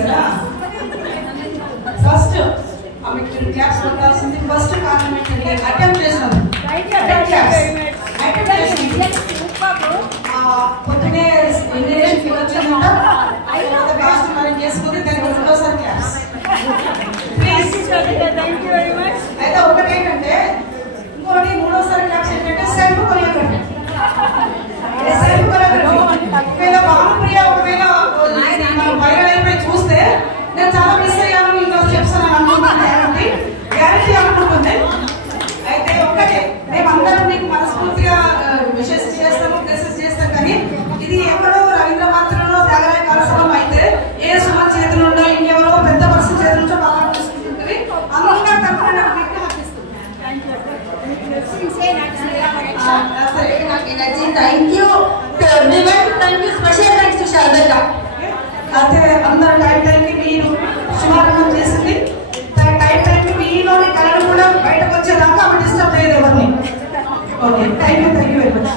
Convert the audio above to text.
కదా. ఫస్ట్ మీకు class కొట్టాల్సింది first కారణం ఏంటంటే అటెంప్ట్ చేసాను. పొద్దునే ఇంజనీరింగ్ వచ్చిందంట మరి చేసుకుంటే దానికి రెండోసారి క్లాస్. అయితే ఒకటేంటంటే ఇంకోటి మూడోసారి క్లాస్ ఏంటంటే సెల్ఫ్ కొరియోగ్రఫీ. ఒకవేళ భానుప్రియ ఒకవేళ వైరల్ అయిపోయి చూస్తే నేను చాలా మిస్ అయ్యాను ఇంకా చెప్తాను అనుకుంటున్నాను, గ్యారెంటీ అనుకుంటుంది. అయితే ఒక్కటే మేమందరం మీకు మనస్ఫూర్తిగా విషెస్ చేస్తాము, ప్లేసెస్ చేస్తాం. కానీ ఇది ఎక్కడో రవీంద్ర పాత్రలో త్యాగరాయ కళాశాల అయితే ఏ సుమన్ చేతులు ఉండో ఇంకెవరో పెద్ద పర్సన్ చేతుల నుంచో బాగా చూసుకుంటుంది. అందరికీ తప్పకుండా thank you to everyone. Thank you, special thanks to Sharadakka. అయితే అందరు టైంకి మీరు శుభారంభం చేసింది. టైంకి మీలోని కళలు కూడా బయటకు వచ్చేదాకా ఆమె డిస్టర్బ్ చేయదు ఎవరిని. Okay, thank you very much.